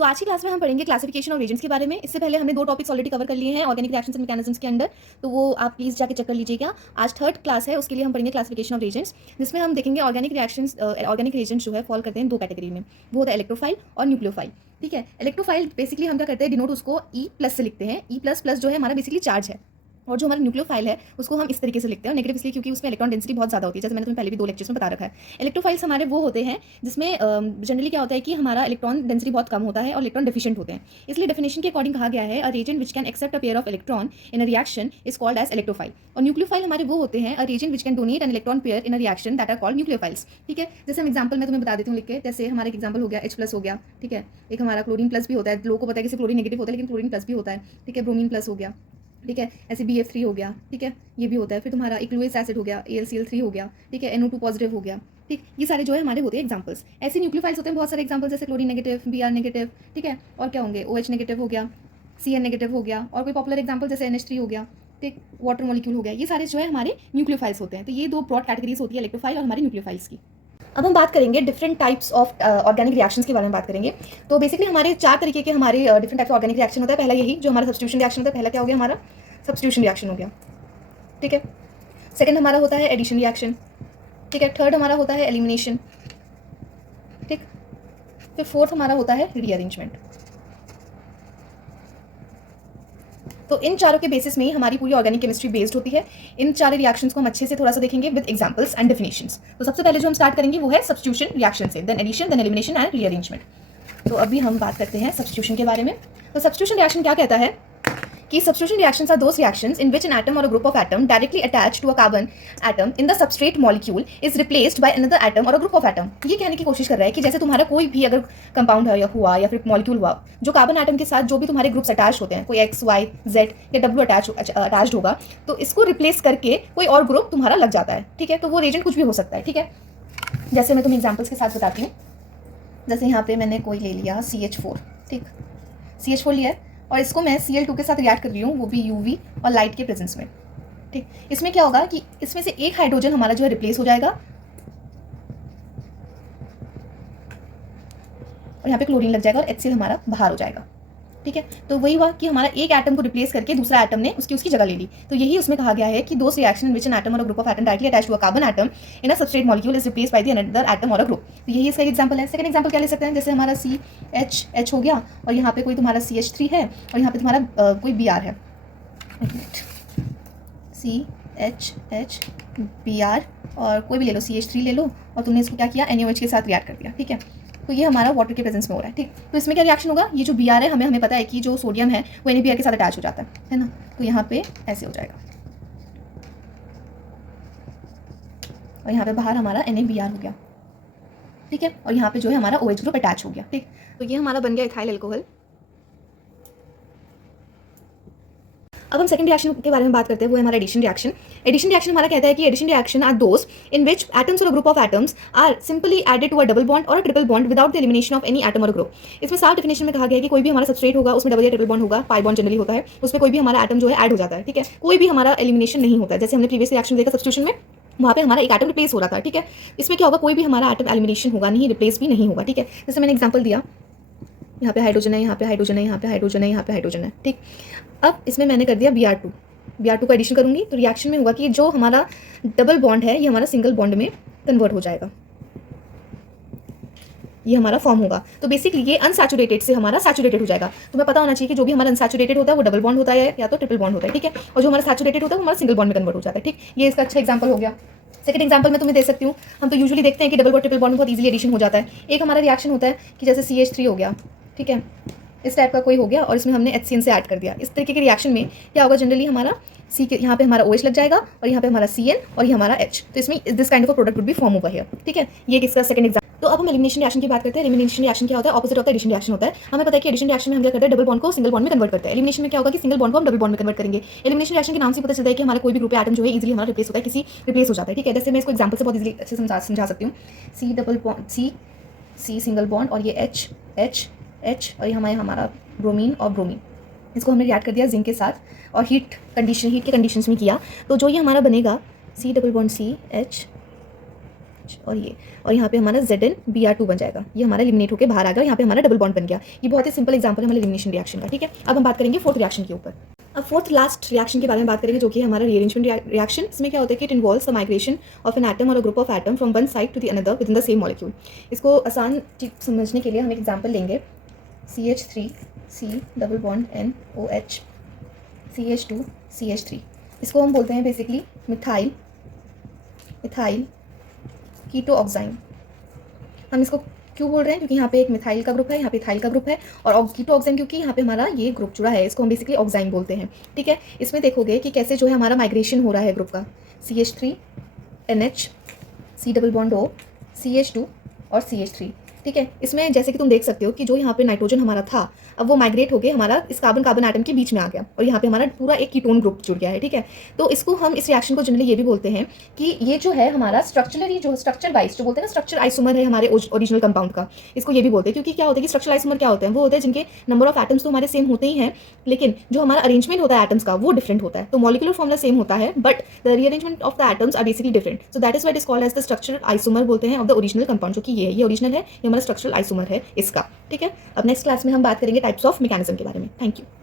तो आज की क्लास में हम पढ़ेंगे क्लासिफिकेशन ऑफ एजेंट्स के बारे में। इससे पहले हमने 2 टॉपिक्स ऑलरेडी कवर कर लिए हैं ऑर्गेनिक रिएक्शंस एंड मैकेनिज्म्स के अंडर, तो वो आप प्लीज़ जाके चेक कर लीजिएगा। आज थर्ड क्लास है, उसके लिए हम पढ़ेंगे क्लासिफिकेशन ऑफ एजेंट्स, जिसमें हम देखेंगे ऑर्गेनिक रिएक्शंस ऑर्गेनिक एजेंट्स जो है फॉल करते हैं 2 कैटेगरी में। वो होता है इलेक्ट्रोफाइल और न्यूक्लियोफाइल। ठीक है, इलेक्ट्रोफाइल बेसिकली हम क्या करते हैं, डिनोट उसको E+ से लिखते हैं। E++ जो है हमारा बेसिकली चार्ज है, और जो हमारा न्यूक्लियोफाइल है उसको हम इस तरीके से लिखते हैं, नेगेटिव इसलिए क्योंकि उसमें इलेक्ट्रॉन डेंसिटी बहुत ज़्यादा होती है, जैसे मैंने तुम्हें पहले भी 2 लेक्चर्स में बता रखा है। इलेक्ट्रोफाइल्स हमारे वो होते हैं जिसमें जनरली क्या होता है कि हमारा इलेक्ट्रॉन डेंसिटी बहुत कम होता है और इलेक्ट्रॉन डेफिशिएंट होते हैं। इसलिए डेफिनेशन के अकॉर्डिंग कहा गया है, a reagent which can accept a pair of electron in a reaction is called as electrophile. और न्यूक्लियोफाइल हमारे वो होते हैं, a reagent which can donate an electron pair in a reaction that are called nucleophiles. ठीक है, जैसे हम example मैं तुम्हें बता देती हूँ लिख के, जैसे हमारा एक एग्जाम्पल हो गया H+ हो गया। ठीक है, एक हमारा क्लोरीन प्लस भी होता है, लोगों को पता है कि क्लोरीन नेगेटिव होता है लेकिन क्लोरीन प्लस भी होता है। ठीक है, ब्रोमीन प्लस हो गया। ठीक है, ऐसे BF3 हो गया। ठीक है, ये भी होता है। फिर तुम्हारा इक्लुइस एसिड हो गया, AlCl3 हो गया। ठीक है, NO2 पॉजिटिव हो गया। ठीक, ये सारे जो है हमारे होते हैं एग्जांपल्स। ऐसे न्यूक्लियोफाइल्स होते हैं बहुत सारे एग्जांपल्स, जैसे क्लोरीन नेगेटिव, Br नेगेटिव। ठीक है, और क्या होंगे, OH नेगेटिव हो गया, Cn नेगेटिव हो गया, और कोई पॉपुलर एग्जांपल जैसे NH3 हो गया। ठीक, वाटर मॉलिक्यूल हो गया। ये सारे जो है हमारे न्यूक्लियोफाइल्स होते हैं। तो ये 2 ब्रॉड कैटेगरीज होती है, इलेक्ट्रोफाइल और हमारे न्यूक्लियोफाइल्स की। अब हम बात करेंगे different types of organic reactions के बारे में बात करेंगे। तो बेसिकली हमारे 4 तरीके के हमारे different types of organic reaction होता है। पहला यही जो हमारा सब्स्टिट्यूशन रिएक्शन होता है, पहला क्या हो गया हमारा सब्स्टिट्यूशन रिएक्शन हो गया। ठीक है, सेकंड हमारा होता है एडिशन रिएक्शन। ठीक है, थर्ड हमारा होता है एलिमिनेशन। ठीक, फिर फोर्थ हमारा होता है रीअरेंजमेंट। तो इन चारों के बेसिस में ही हमारी पूरी ऑर्गेनिक केमिस्ट्री बेस्ड होती है। इन चार रिएक्शंस को हम अच्छे से थोड़ा सा देखेंगे विद एग्जांपल्स एंड डेफिनेशंस। तो सबसे पहले जो हम स्टार्ट करेंगे वो है सब्स्टिट्यूशन रिएक्शन से, then addition, then elimination and rearrangement. तो अभी हम बात करते हैं सब्स्टिट्यूशन के बारे में। तो सब्स्टिट्यूशन रिएक्शन क्या कहता है कि substitution reactions are those reactions in which an atom or a group of atom directly attached to a carbon atom in the substrate molecule is replaced by another atom or a group of atom। ये कहने की कोशिश कर रहा है कि जैसे तुम्हारा कोई भी अगर कंपाउंड है या हुआ या फिर मॉलिक्यूल हुआ, जो कार्बन एटम के साथ जो भी तुम्हारे ग्रुप्स अटैच होते हैं, कोई X, Y, Z या W अटैच्ड होगा, तो इसको रिप्लेस करके कोई और ग्रुप तुम्हारा लग जाता है। ठीक है, तो वो रिएजेंट कुछ भी हो सकता है। ठीक है, जैसे मैं तुम्हें एग्जाम्पल्स के साथ बताती हूँ। जैसे यहाँ पे मैंने कोई ले लिया CH4। ठीक, CH4 लिया है और इसको मैं Cl2 के साथ रिएक्ट कर रही हूँ, वो भी UV और लाइट के प्रेजेंस में। ठीक, इसमें क्या होगा कि इसमें से एक हाइड्रोजन हमारा जो है रिप्लेस हो जाएगा और यहाँ पे क्लोरीन लग जाएगा और HCl हमारा बाहर हो जाएगा। ठीक है, तो वही हुआ कि हमारा एक एटम को रिप्लेस करके दूसरा एटम ने उसकी जगह ले ली। तो यही उसमें कहा गया है कि those reaction which an atom और group of atom directly attached to a carbon atom in a substrate molecule is replaced by the another atom और अ ग्रुप। तो यही इसका एग्जांपल है। सेकंड एग्जांपल क्या ले सकते हैं, जैसे हमारा CHH हो गया और यहाँ पे कोई तुम्हारा CH3 है और यहाँ पे तुम्हारा कोई Br है। CHH Br और कोई भी ले लो, CH3 ले लो और तुमने इसको क्या किया, NaOH के साथ रिएक्ट कर दिया। ठीक है, तो ये हमारा वाटर के प्रेजेंस में हो रहा है। ठीक, तो इसमें क्या रिएक्शन होगा, ये जो Br है हमें पता है कि जो सोडियम है वो NaBr के साथ अटैच हो जाता है ना। तो यहाँ पे ऐसे हो जाएगा और यहाँ पे बाहर हमारा NaBr हो गया। ठीक है, और यहाँ पे जो है हमारा OH ग्रुप अटैच हो गया। ठीक, तो ये हमारा बन गया इथाइल अल्कोहल। अब हम सेकंड रिएक्शन के बारे में बात करते हैं, वो है हमारा एडिशन रिएक्शन। एडिशन रिएक्शन हमारा कहता है कि addition reaction are those in which atoms और a group of atoms are simply added to a double bond और a triple bond without the elimination of any atom और group. इसमें साफ definition में कहा गया है कि कोई भी हमारा सबस्ट्रेट होगा उसमें डबल या ट्रिपल बॉन्ड होगा, पाई बॉन्ड जनरली होता है, उसमें कोई भी हमारा एटम जो है ऐड हो जाता है। ठीक है, कोई भी हमारा एलिमिनेशन नहीं होता है। जैसे हमने प्रीवियस रिएक्शन देखा सब्स्टिट्यूशन में, वहाँ पे हमारा एक एटम रिप्लेस हो रहा था। ठीक है, इसमें क्या होगा, कोई भी हमारा एटम एलिमिनेशन होगा नहीं, रिप्लेस भी नहीं होगा। ठीक है, जैसे मैंने एग्जाम्पल दिया, यहाँ पे हाइड्रोजन है, यहाँ पे हाइड्रोजन है, यहाँ पे हाइड्रोजन है, यहाँ पे हाइड्रोजन है। ठीक, अब इसमें मैंने कर दिया Br2 का एडिशन करूंगी तो रिएक्शन में होगा कि जो हमारा डबल बॉन्ड है ये हमारा सिंगल बॉन्ड में कन्वर्ट हो जाएगा, ये हमारा फॉर्म होगा। तो बेसिकली ये अनसैचुरेटेड से हमारा सैचुरेटेड हो जाएगा। तुम्हें पता होना चाहिए कि जो भी हमारा अनसैचुरेटेड होता है वो डबल बॉन्ड होता है या तो ट्रिपल बॉन्ड होता है। ठीक है, और जो हमारा सैचुरेटेड होता है वो हमारा सिंगल बॉन्ड में कन्वर्ट हो जाता है। ठीक, ये इसका अच्छा एग्जाम्पल हो गया। सेकंड एग्जाम्पल मैं तुम्हें दे सकती हूँ। हम तो यूजुअली देखते हैं कि डबल और ट्रिपल बॉन्ड में बहुत इजीली एडिशन हो जाता है। एक हमारा रिएक्शन होता है कि जैसे CH3 हो गया, ठीक है, इस टाइप का कोई हो गया और इसमें हमने HCN से ऐड कर दिया। इस तरीके के रिएक्शन में क्या होगा, जनरली हमारा C के यहाँ पे हमारा OH लग जाएगा और यहाँ पे हमारा Cn और ये हमारा H। तो इसमें this kind of product would be form over here. ठीक है, ये इसका सेकंड एग्जाम्पल। तो अब हम एलिमिनेशन रिएक्शन की बात करते हैं। एलिमिनेशन रिएक्शन क्या होता है, ऑपोजिट होता है एडिशन रिएक्शन होता है। हमें पता है कि एडिशन रिएक्शन में हम क्या करते हैं, डबल बॉन्ड को सिंगल बॉन्ड में कन्वर्ट करते हैं। एलिमिनेशन में क्या होगा कि सिंगल बॉन्ड को हम डबल बॉन्ड में कन्वर्ट करेंगे। एलिमिनेशन रिएक्शन के नाम से पता चलता है कि हमारा कोई भी ग्रुप एटम जो है इजीली हमारा रिप्लेस होता है, किसी रिप्लेस हो जाता है। ठीक है, जैसे मैं इसको एग्जाम्पल से बहुत इजीली अच्छे समझा सकती हूँ। C double bond, C single bond और ये H और ये हमारा ब्रोमीन और ब्रोमीन, इसको हमने रिएक्ट कर दिया जिंक के साथ और हीट के कंडीशंस में किया। तो जो ये हमारा बनेगा C double bond C H और यहाँ पे हमारा ZnBr2 बन जाएगा, ये हमारा एलिमिनेट होकर बाहर आ गया, यहाँ पे हमारा डबल बॉन्ड बन गया। ये बहुत ही सिंपल एग्जांपल है हमारे एलिमिनेशन रिएक्शन का, ठीक है। अब हम बात करेंगे फोर्थ रिएक्शन के ऊपर। अब फोर्थ लास्ट रिएक्शन के बारे में बात करेंगे, जो कि हमारा रीअरेंजमेंट रिएक्शन। इसमें क्या होता है कि it involves the migration of an atom और a group of atom from one side to the another within the same molecule. इसको आसान समझने के लिए हम एक एग्जाम्पल लेंगे, CH3C double bond NOH CH2 CH3। इसको हम बोलते हैं बेसिकली मिथाइल कीटो ऑक्साइन। हम इसको क्यों बोल रहे हैं, क्योंकि यहाँ पे एक मिथाइल का ग्रुप है, यहाँ पे इथाइल का ग्रुप है, और कीटो ऑक्साइन क्योंकि यहाँ पे हमारा ये ग्रुप जुड़ा है, इसको हम बेसिकली ऑक्साइन बोलते हैं, ठीक है। इसमें देखोगे कि कैसे जो है हमारा माइग्रेशन हो रहा है ग्रुप का, CH3 NH C double bond O CH2 और CH3, ठीक है। इसमें जैसे कि तुम देख सकते हो कि जो यहाँ पे नाइट्रोजन हमारा था, अब वो माइग्रेट होके हमारा इस कार्बन कार्बन एटम के बीच में आ गया और यहाँ पे हमारा पूरा एक कीटोन ग्रुप जुड़ गया है, ठीक है। तो इसको हम इस रिएक्शन को जनरली ये भी बोलते हैं कि ये जो है हमारा स्ट्रक्चरली जो स्ट्रक्चर वाइज जो बोलते हैं ना, स्ट्रक्चर आइसोमर है हमारे ओरिजिनल कंपाउंड का, इसको ये भी बोलते हैं। क्योंकि क्या होता है कि स्ट्रक्चर आइसोमर क्या होते हैं, वो होते हैं जिनके नंबर ऑफ एटम्स तो हमारे सेम होते ही हैं, लेकिन जो हमारा अरेंजमेंट होता है एटम्स का वो डिफरेंट होता है। तो मॉलिक्यूलर फॉर्मूला सेम होता है but the rearrangement of the atoms are basically different, so that is what is called as the structure isomer बोलते हैं ऑफ द ओरिजिनल कंपाउंड, जो कि ये ओरिजिनल है, ये हमारा स्ट्रक्चरल आइसोमर है इसका, ठीक है। अब नेक्स्ट क्लास में हम बात करेंगे टाइप्स ऑफ मैकेनिज्म के बारे में। Thank you.